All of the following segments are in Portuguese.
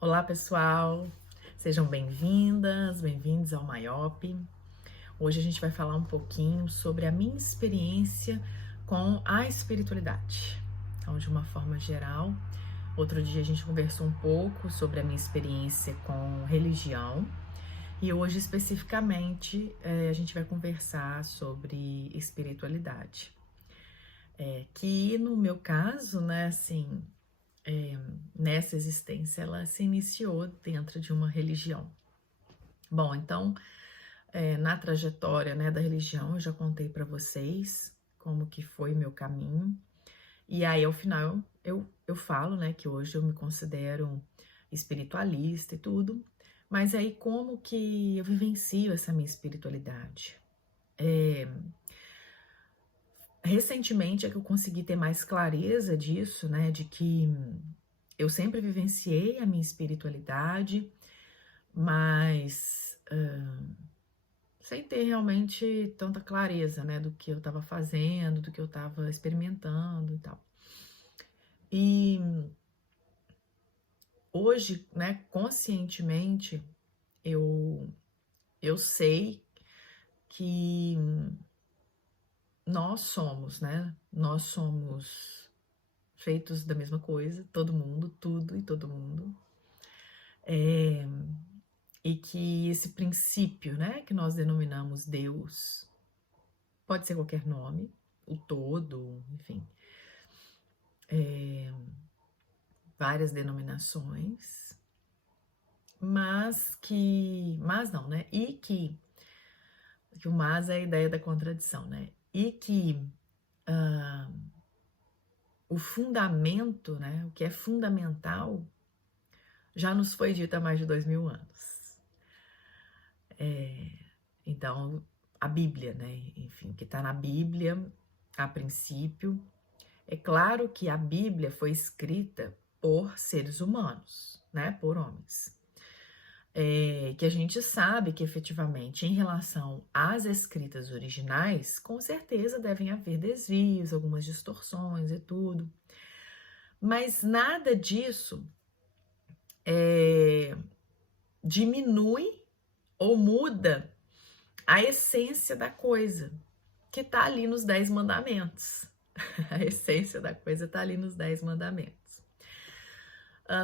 Olá, pessoal! Sejam bem-vindas, bem-vindos ao Maiope. Hoje a gente vai falar um pouquinho sobre a minha experiência com a espiritualidade. Então, de uma forma geral, outro dia a gente conversou um pouco sobre a minha experiência com religião e hoje, especificamente, a gente vai conversar sobre espiritualidade. Que no meu caso, né, assim, nessa existência, ela se iniciou dentro de uma religião. Bom, então, na trajetória, né, da religião, eu já contei para vocês como que foi meu caminho. E aí, ao final, eu falo, né, que hoje eu me considero espiritualista e tudo. Mas aí, como que eu vivencio essa minha espiritualidade? Recentemente é que eu consegui ter mais clareza disso, né, de que eu sempre vivenciei a minha espiritualidade, mas sem ter realmente tanta clareza, né, do que eu estava fazendo, do que eu estava experimentando e tal. E hoje, né, conscientemente, eu sei que nós somos, né, nós somos feitos da mesma coisa, todo mundo, tudo e todo mundo. E que esse princípio, né, que nós denominamos Deus, pode ser qualquer nome, o todo, enfim, várias denominações, mas não, né? E que o mas é a ideia da contradição, né? E que o fundamento, né? O que é fundamental já nos foi dito há mais de 2000 anos. Então, a Bíblia, né? Enfim, o que está na Bíblia, a princípio, é claro que a Bíblia foi escrita por seres humanos, né? Por homens. Que a gente sabe que efetivamente, em relação às escritas originais, com certeza devem haver desvios, algumas distorções e tudo, mas nada disso diminui ou muda a essência da coisa, que está ali nos 10 mandamentos. A essência da coisa está ali nos 10 mandamentos.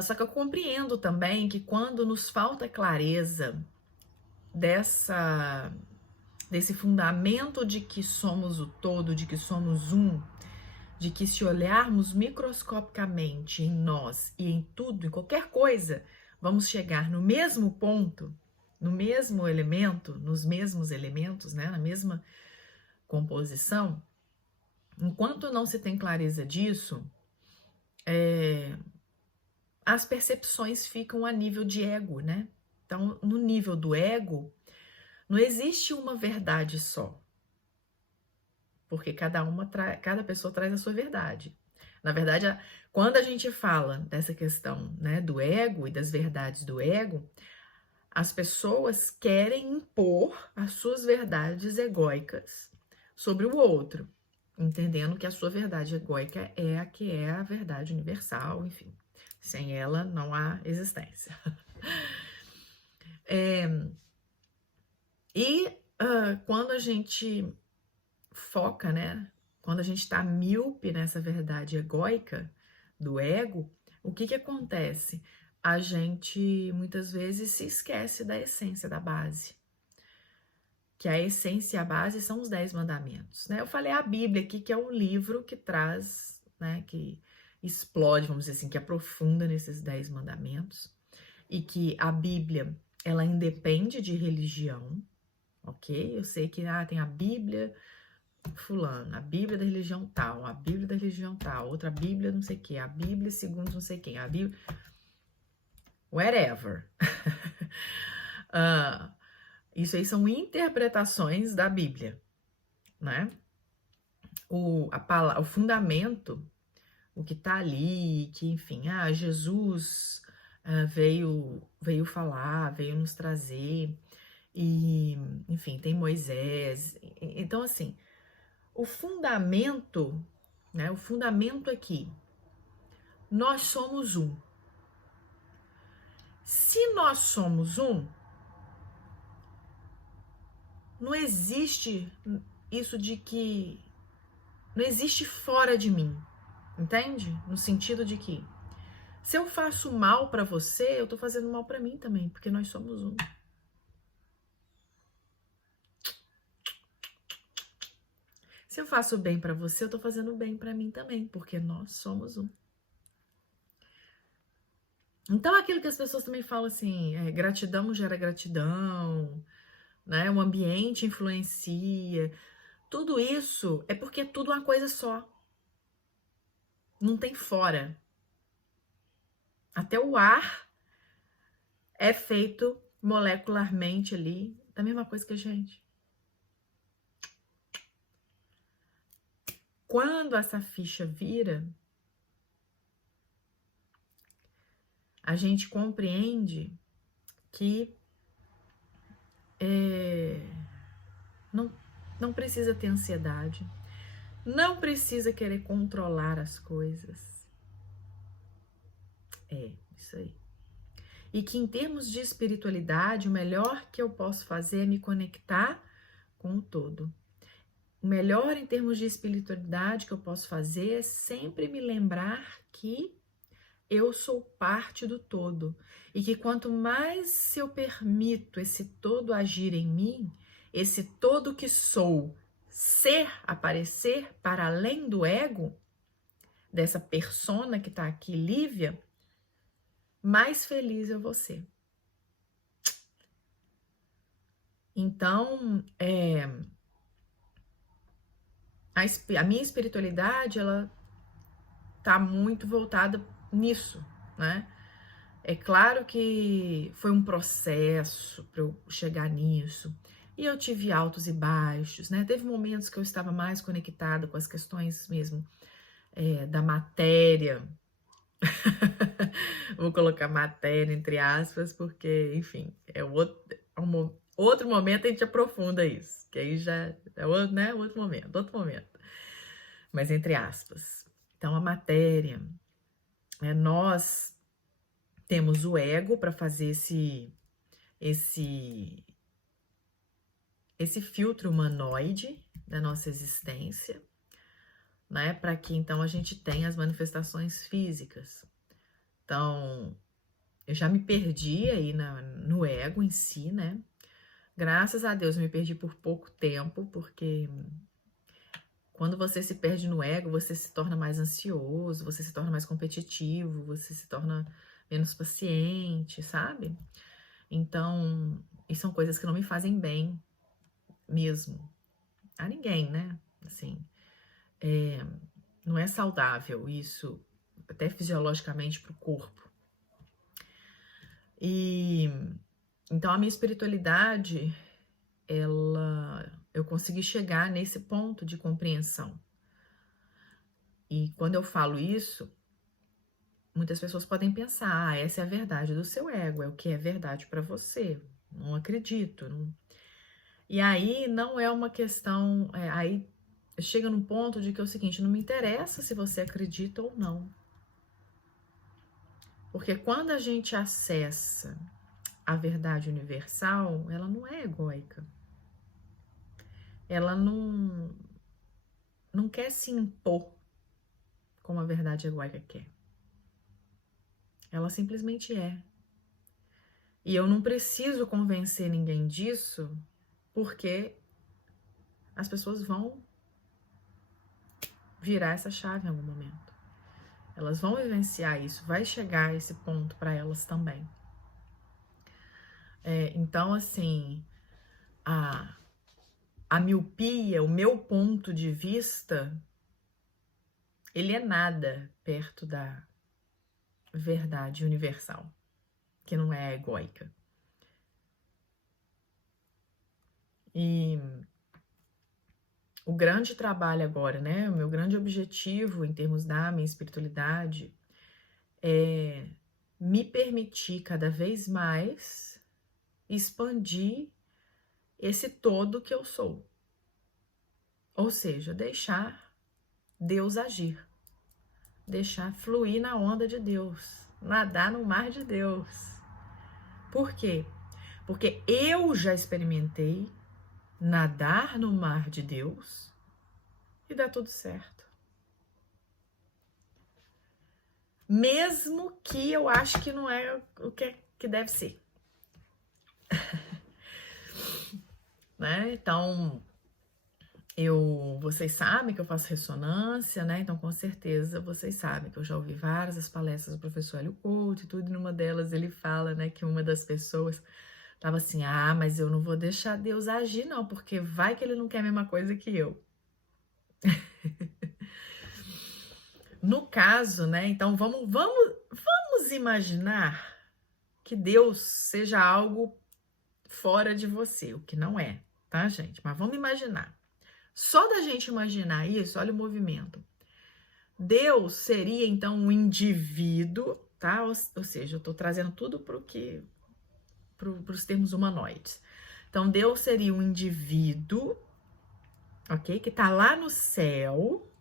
Só que eu compreendo também que quando nos falta clareza desse fundamento de que somos o todo, de que somos um, de que se olharmos microscopicamente em nós e em tudo, em qualquer coisa, vamos chegar no mesmo ponto, no mesmo elemento, nos mesmos elementos, né, na mesma composição. Enquanto não se tem clareza disso, as percepções ficam a nível de ego, né? Então, no nível do ego, não existe uma verdade só, porque cada pessoa traz a sua verdade. Na verdade, quando a gente fala dessa questão, né, do ego e das verdades do ego, as pessoas querem impor as suas verdades egóicas sobre o outro, entendendo que a sua verdade egóica é a que é a verdade universal, enfim. Sem ela não há existência. Quando a gente foca, né? Quando a gente está míope nessa verdade egóica do ego, o que acontece? A gente muitas vezes se esquece da essência, da base. Que a essência e a base são os 10 mandamentos, né? Eu falei a Bíblia aqui, que é um livro que traz, né? Que explode, vamos dizer assim, que aprofunda nesses 10 mandamentos. E que a Bíblia, ela independe de religião, ok? Eu sei que tem a Bíblia fulano, a Bíblia da religião tal, a Bíblia da religião tal, outra Bíblia não sei o que, a Bíblia segundo não sei quem, a Bíblia... Whatever. Isso aí são interpretações da Bíblia, né? O fundamento, o que tá ali, que enfim, Jesus veio falar, veio nos trazer, e enfim, tem Moisés. Então, assim, o fundamento, né? O fundamento aqui, nós somos um. Se nós somos um, não existe isso de que não existe fora de mim, entende? No sentido de que se eu faço mal pra você, eu tô fazendo mal pra mim também, porque nós somos um. Se eu faço bem pra você, eu tô fazendo bem pra mim também, porque nós somos um. Então, aquilo que as pessoas também falam assim, gratidão gera gratidão, né? O ambiente influencia. Tudo isso é porque é tudo uma coisa só. Não tem fora. Até o ar é feito molecularmente ali da mesma coisa que a gente. Quando essa ficha vira, a gente compreende que não precisa ter ansiedade, não precisa querer controlar as coisas. Isso aí. E que em termos de espiritualidade, o melhor que eu posso fazer é me conectar com o todo. O melhor em termos de espiritualidade que eu posso fazer é sempre me lembrar que eu sou parte do todo. E que quanto mais eu permito esse todo agir em mim, esse todo que sou ser, aparecer para além do ego, dessa persona que está aqui, Lívia, mais feliz eu vou ser. Então, a minha espiritualidade, ela tá muito voltada nisso, né? É claro que foi um processo para eu chegar nisso. E eu tive altos e baixos, né? Teve momentos que eu estava mais conectada com as questões mesmo da matéria. Vou colocar matéria entre aspas, porque, enfim, outro momento a gente aprofunda isso, que aí já é outro, né? Outro momento. Mas entre aspas. Então, a matéria, nós temos o ego para fazer esse filtro humanoide da nossa existência, né? Para que então a gente tenha as manifestações físicas. Então, eu já me perdi aí no ego em si, né? Graças a Deus eu me perdi por pouco tempo, porque quando você se perde no ego, você se torna mais ansioso, você se torna mais competitivo, você se torna menos paciente, sabe? Então, e são coisas que não me fazem bem mesmo. A ninguém, né? Assim, não é saudável isso, até fisiologicamente para o corpo. E então a minha espiritualidade, eu consegui chegar nesse ponto de compreensão. E quando eu falo isso, muitas pessoas podem pensar, essa é a verdade do seu ego, é o que é verdade para você. Não acredito. Não... E aí não é uma questão, aí chega num ponto de que é o seguinte, não me interessa se você acredita ou não. Porque quando a gente acessa a verdade universal, ela não é egóica. Ela não quer se impor como a verdade egóica quer. Ela simplesmente é. E eu não preciso convencer ninguém disso, porque as pessoas vão virar essa chave em algum momento. Elas vão vivenciar isso, vai chegar a esse ponto para elas também. Então, assim, a miopia, o meu ponto de vista, ele é nada perto da verdade universal, que não é egóica. E o grande trabalho agora, né? O meu grande objetivo em termos da minha espiritualidade é me permitir cada vez mais expandir esse todo que eu sou. Ou seja, deixar Deus agir. Deixar fluir na onda de Deus. Nadar no mar de Deus. Por quê? Porque eu já experimentei nadar no mar de Deus e dá tudo certo. Mesmo que eu acho que não é o que deve ser. Né? Então, vocês sabem que eu faço ressonância, né? Então, com certeza, vocês sabem que eu já ouvi várias das palestras do professor Hélio Couto e tudo, e numa delas ele fala, né, que uma das pessoas tava assim, mas eu não vou deixar Deus agir não, porque vai que ele não quer a mesma coisa que eu. No caso, né, então vamos imaginar que Deus seja algo fora de você, o que não é, tá, gente? Mas vamos imaginar. Só da gente imaginar isso, olha o movimento. Deus seria, então, um indivíduo, tá? Ou seja, eu tô trazendo tudo para os termos humanoides. Então, Deus seria um indivíduo, ok? Que tá lá no céu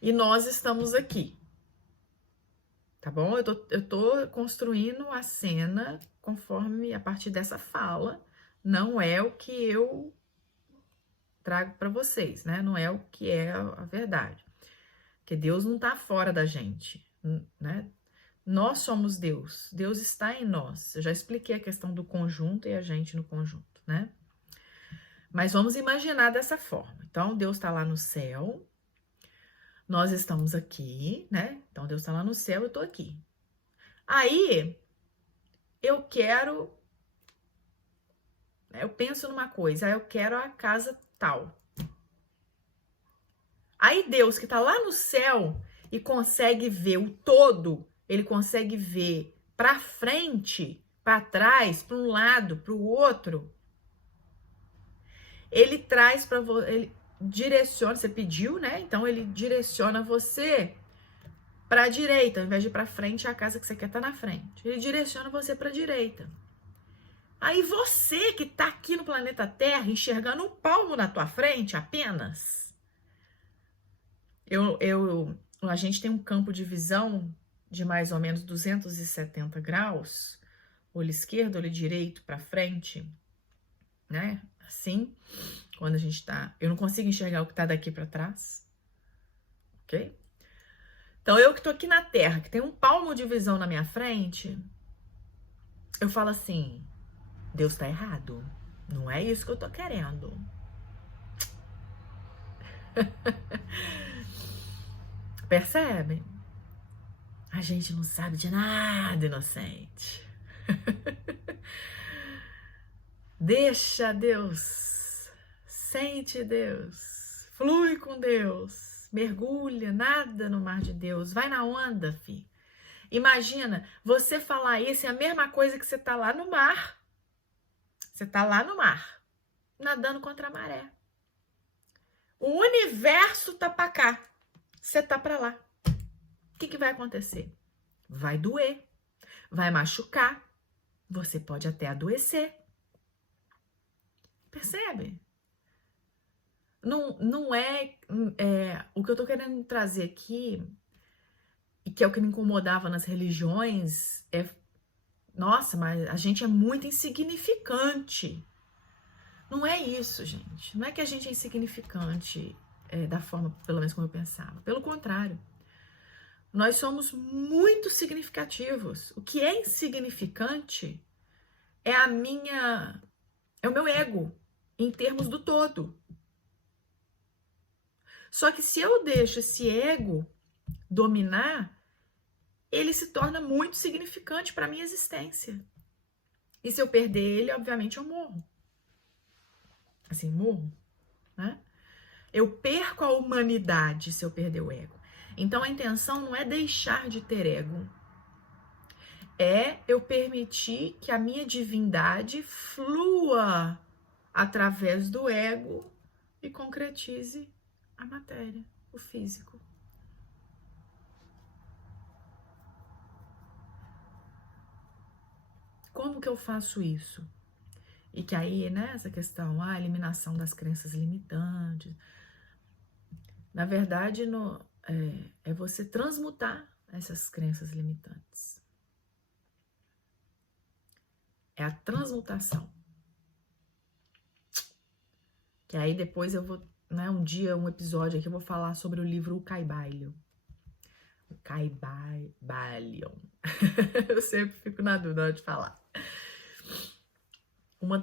e nós estamos aqui, tá bom? Eu tô construindo a cena conforme a partir dessa fala, não é o que eu trago para vocês, né? Não é o que é a verdade. Porque Deus não tá fora da gente, né? Nós somos Deus, Deus está em nós. Eu já expliquei a questão do conjunto e a gente no conjunto, né? Mas vamos imaginar dessa forma. Então, Deus está lá no céu, nós estamos aqui, né? Então, Deus está lá no céu, eu tô aqui. Aí, eu penso numa coisa, eu quero a casa tal. Aí, Deus que tá lá no céu e consegue ver o todo, ele consegue ver para frente, para trás, para um lado, para o outro. Ele traz para você, ele direciona, você pediu, né? Então ele direciona você para a direita, ao invés de ir para frente, a casa que você quer tá na frente. Ele direciona você para a direita. Aí você que tá aqui no planeta Terra, enxergando um palmo na tua frente apenas. A gente tem um campo de visão de mais ou menos 270 graus, olho esquerdo, olho direito para frente, né? Assim, quando a gente tá, eu não consigo enxergar o que tá daqui para trás, ok? Então eu que tô aqui na Terra, que tem um palmo de visão na minha frente, eu falo assim, Deus tá errado, não é isso que eu tô querendo. Percebem? A gente não sabe de nada, inocente. Deixa Deus, sente Deus, flui com Deus, mergulha, nada no mar de Deus, vai na onda, filho. Imagina, você falar isso é a mesma coisa que você tá lá no mar. Você tá lá no mar, nadando contra a maré. O universo tá pra cá, você tá pra lá. O que vai acontecer? Vai doer, vai machucar, você pode até adoecer. Percebe? Não é o que eu tô querendo trazer aqui, e que é o que me incomodava nas religiões, nossa, mas a gente é muito insignificante. Não é isso, gente. Não é que a gente é insignificante da forma, pelo menos como eu pensava. Pelo contrário. Nós somos muito significativos. O que é insignificante é o meu ego, em termos do todo. Só que se eu deixo esse ego dominar, ele se torna muito significante para a minha existência. E se eu perder ele, obviamente eu morro. Assim, morro, né? Eu perco a humanidade se eu perder o ego. Então a intenção não é deixar de ter ego. É eu permitir que a minha divindade flua através do ego e concretize a matéria, o físico. Como que eu faço isso? E que aí, né, essa questão, a eliminação das crenças limitantes, na verdade, é você transmutar essas crenças limitantes. é a transmutação. Que aí depois eu vou, né, um episódio aqui eu vou falar sobre o livro O Caibalion. O Caibalion. Eu sempre fico na dúvida na hora de falar. Um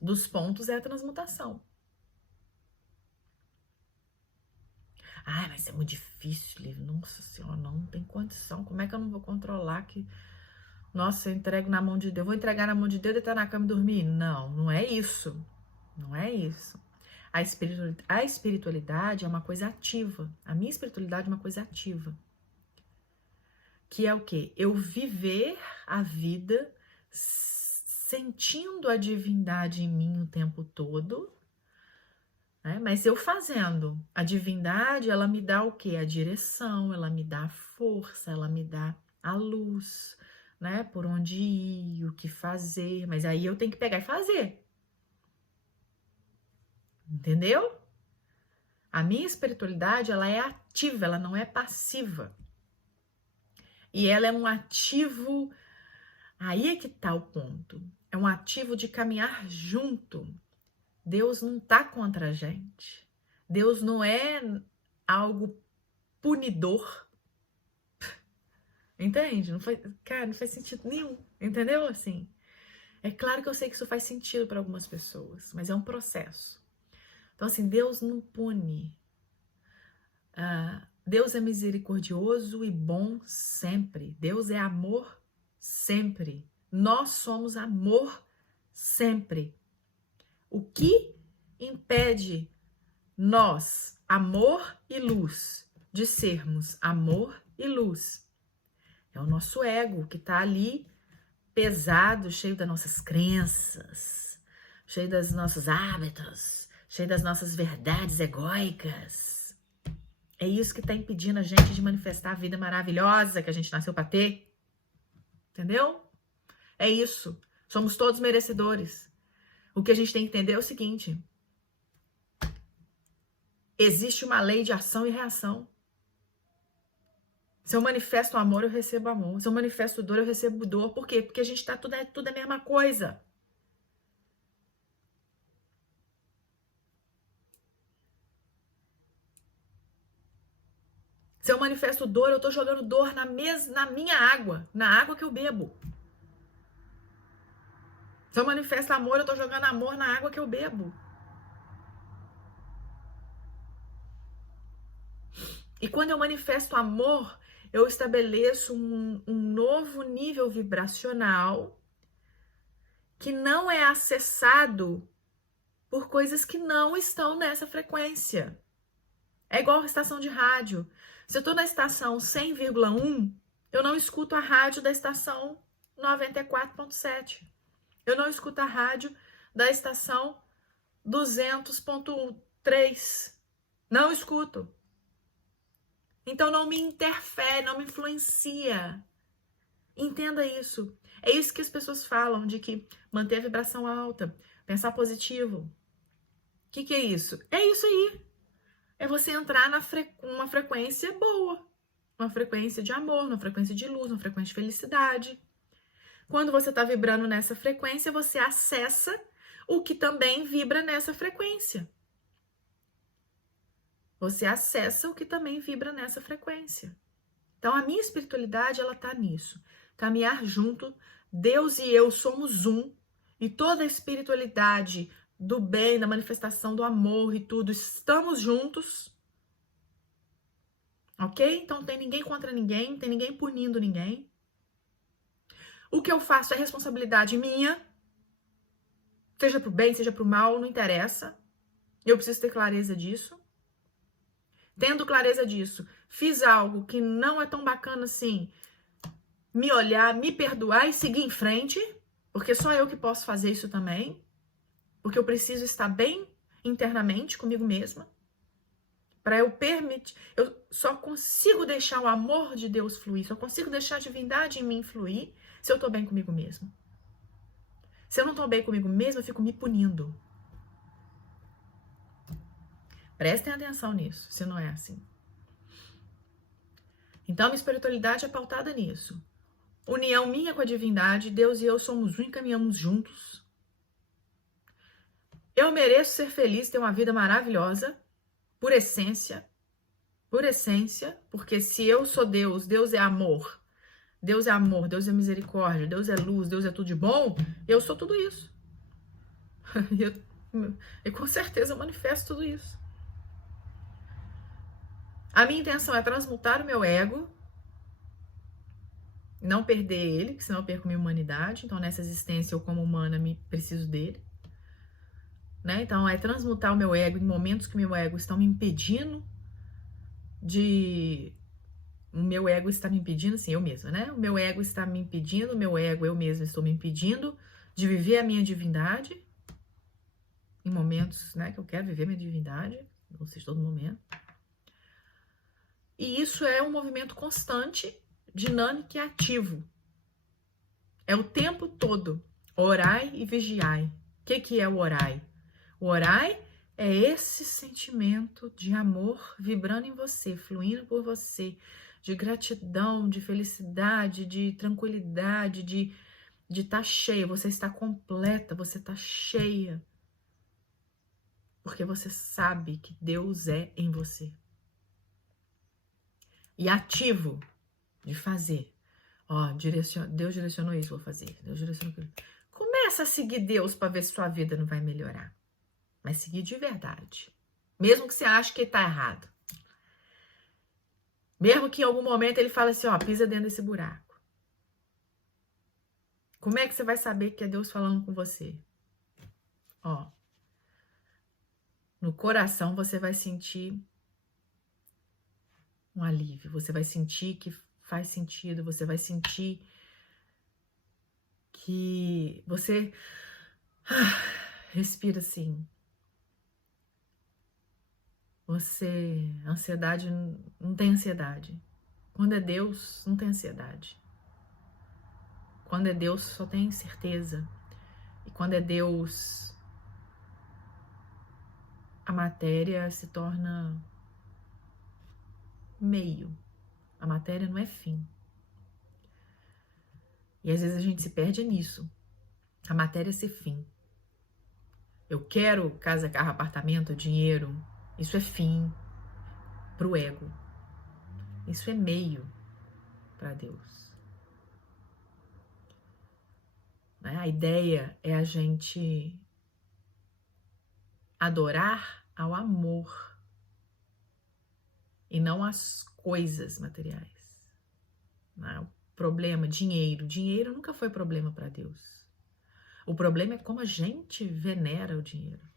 dos pontos é a transmutação. Ai, mas é muito difícil, livro. Nossa senhora, não tem condição. Como é que eu não vou controlar que... Nossa, eu entrego na mão de Deus. Vou entregar na mão de Deus e estar na cama e dormir? Não, não é isso. Não é isso. A espiritualidade é uma coisa ativa. A minha espiritualidade é uma coisa ativa. Que é o quê? Eu viver a vida sentindo a divindade em mim o tempo todo, né? Mas eu fazendo. A divindade, ela me dá o quê? A direção, ela me dá a força, ela me dá a luz, né? Por onde ir, o que fazer. Mas aí eu tenho que pegar e fazer. Entendeu? A minha espiritualidade, ela é ativa, ela não é passiva. E ela é um ativo, aí é que tá o ponto. É um ativo de caminhar junto. Deus não tá contra a gente. Deus não é algo punidor. Entende? Cara, não faz sentido nenhum. Entendeu? Assim, é claro que eu sei que isso faz sentido para algumas pessoas, mas é um processo. Então, assim, Deus não pune. Deus é misericordioso e bom sempre. Deus é amor sempre. Nós somos amor sempre. O que impede nós, amor e luz, de sermos amor e luz? É o nosso ego que está ali pesado, cheio das nossas crenças, cheio dos nossos hábitos, cheio das nossas verdades egóicas. É isso que está impedindo a gente de manifestar a vida maravilhosa que a gente nasceu para ter. Entendeu? É isso. Somos todos merecedores. O que a gente tem que entender é o seguinte: existe uma lei de ação e reação. Se eu manifesto amor, eu recebo amor. Se eu manifesto dor, eu recebo dor. Por quê? Porque a gente tá tudo a mesma coisa. Se eu manifesto dor, eu tô jogando dor na minha água, na água que eu bebo. Se eu manifesto amor, eu tô jogando amor na água que eu bebo. E quando eu manifesto amor, eu estabeleço um novo nível vibracional que não é acessado por coisas que não estão nessa frequência. É igual a estação de rádio. Se eu tô na estação 100,1, eu não escuto a rádio da estação 94,7. Eu não escuto a rádio da estação 200,3. Não escuto. Então não me interfere, não me influencia. Entenda isso. É isso que as pessoas falam, de que manter a vibração alta, pensar positivo. O que é isso? É isso aí. É você entrar numa frequência boa, uma frequência de amor, uma frequência de luz, uma frequência de felicidade. Quando você está vibrando nessa frequência, você acessa o que também vibra nessa frequência. Você acessa o que também vibra nessa frequência. Então, a minha espiritualidade, ela tá nisso. Caminhar junto, Deus e eu somos um, e toda a espiritualidade do bem, da manifestação do amor e tudo, estamos juntos. Ok? Então, não tem ninguém contra ninguém, não tem ninguém punindo ninguém. O que eu faço é responsabilidade minha, seja pro bem, seja pro mal, não interessa. Eu preciso ter clareza disso. Tendo clareza disso, fiz algo que não é tão bacana assim, me olhar, me perdoar e seguir em frente, porque só eu que posso fazer isso também, porque eu preciso estar bem internamente comigo mesma, para eu permitir, eu só consigo deixar o amor de Deus fluir, só consigo deixar a divindade em mim fluir se eu tô bem comigo mesma. Se eu não tô bem comigo mesma, eu fico me punindo. Prestem atenção nisso, se não é assim. Então, a minha espiritualidade é pautada nisso. união minha com a divindade, Deus e eu somos um e caminhamos juntos. Eu mereço ser feliz, ter uma vida maravilhosa, por essência, porque se eu sou Deus, Deus é amor, Deus é misericórdia, Deus é luz, Deus é tudo de bom, eu sou tudo isso. Eu com certeza manifesto tudo isso. A minha intenção é transmutar o meu ego, não perder ele, porque senão eu perco minha humanidade. Então, nessa existência, eu como humana, preciso dele. Né? Então, é transmutar o meu ego em momentos que o meu ego está me impedindo de... O meu ego está me impedindo, assim, eu mesma, né? O meu ego está me impedindo, o meu ego, eu mesma estou me impedindo de viver a minha divindade em momentos, né, que eu quero viver a minha divindade, ou seja, todo momento. E isso é um movimento constante, dinâmico e ativo. É o tempo todo. Orai e vigiai. O que é o orai? O orai é esse sentimento de amor vibrando em você, fluindo por você, de gratidão, de felicidade, de tranquilidade, de estar cheia. Você está completa, você está cheia. Porque você sabe que Deus é em você. E ativo de fazer. Ó, Deus direcionou isso, vou fazer. Deus direcionou aquilo. Começa a seguir Deus para ver se sua vida não vai melhorar. Mas seguir de verdade. Mesmo que você ache que tá errado. Mesmo que em algum momento ele fale assim, ó, pisa dentro desse buraco. Como é que você vai saber que é Deus falando com você? Ó, no coração você vai sentir um alívio. Você vai sentir que faz sentido. Você vai sentir que você respira assim. Ansiedade, não tem ansiedade. Quando é Deus, não tem ansiedade. Quando é Deus, só tem certeza. E quando é Deus, a matéria se torna meio. A matéria não é fim. E às vezes a gente se perde nisso. A matéria ser fim. Eu quero casa, carro, apartamento, dinheiro. Isso é fim para o ego. Isso é meio para Deus. A ideia é a gente adorar ao amor e não às coisas materiais. O problema, dinheiro. Dinheiro nunca foi problema para Deus. O problema é como a gente venera o dinheiro.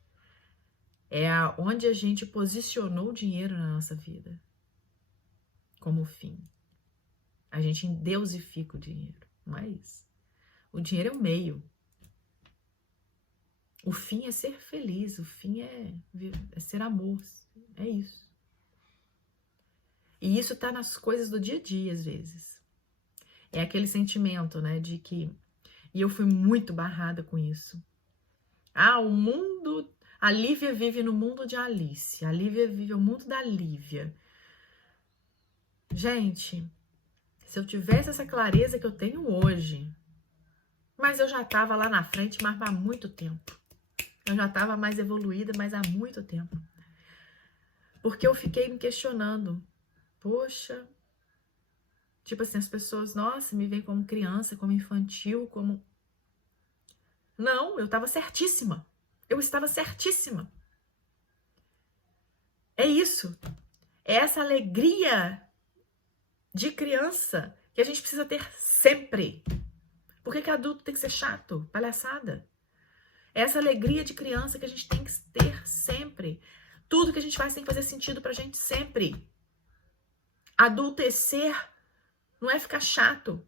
É onde a gente posicionou o dinheiro na nossa vida como fim. A gente endeusifica o dinheiro, não é isso. O dinheiro é o meio. O fim é ser feliz, o fim é ser amor, é isso. E isso tá nas coisas do dia a dia, às vezes. É aquele sentimento, né, de que... E eu fui muito barrada com isso. O mundo... A Lívia vive no mundo de Alice. A Lívia vive o mundo da Lívia. Gente, se eu tivesse essa clareza que eu tenho hoje... Mas eu já estava lá na frente, mas há muito tempo. Eu já estava mais evoluída, mas há muito tempo. Porque eu fiquei me questionando. Poxa... Tipo assim, as pessoas, nossa, me veem como criança, como infantil, como... Não, eu estava certíssima. Eu estava certíssima. É isso. É essa alegria de criança que a gente precisa ter sempre. Por que adulto tem que ser chato? Palhaçada. É essa alegria de criança que a gente tem que ter sempre. Tudo que a gente faz tem que fazer sentido pra gente sempre. Adultecer não é ficar chato.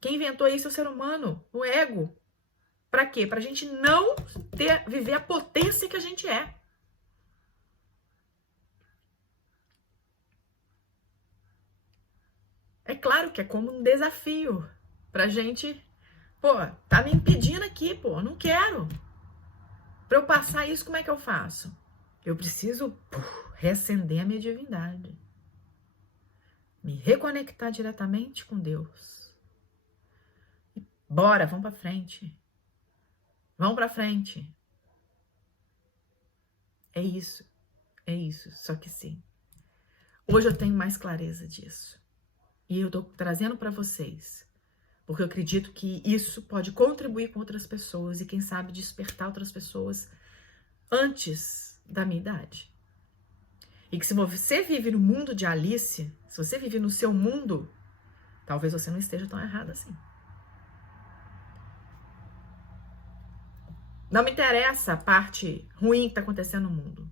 Quem inventou isso é o ser humano, o ego. Pra quê? Pra gente não viver a potência que a gente é. É claro que é como um desafio pra gente. Pô, tá me impedindo aqui, pô, não quero. Pra eu passar isso, como é que eu faço? Eu preciso reacender a minha divindade. me reconectar diretamente com Deus. E bora, vamos pra frente. Vamos pra frente. É isso. Só que sim. Hoje eu tenho mais clareza disso. E eu tô trazendo para vocês. Porque eu acredito que isso pode contribuir com outras pessoas e quem sabe despertar outras pessoas antes da minha idade. E que se você vive no mundo de Alice, se você vive no seu mundo, talvez você não esteja tão errado assim. Não me interessa a parte ruim que está acontecendo no mundo.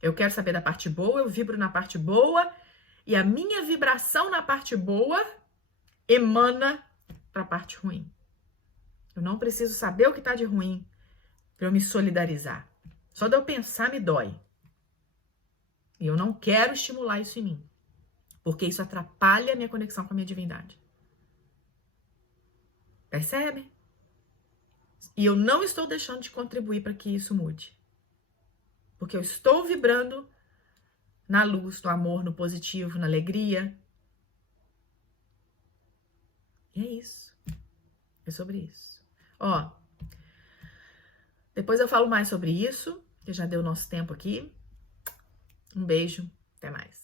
Eu quero saber da parte boa, eu vibro na parte boa e a minha vibração na parte boa emana para a parte ruim. Eu não preciso saber o que está de ruim para eu me solidarizar. Só de eu pensar me dói. E eu não quero estimular isso em mim, porque isso atrapalha a minha conexão com a minha divindade. Percebe? E eu não estou deixando de contribuir para que isso mude. Porque eu estou vibrando na luz, no amor, no positivo, na alegria. E é isso. É sobre isso. Ó, depois eu falo mais sobre isso, que já deu nosso tempo aqui. Um beijo, até mais.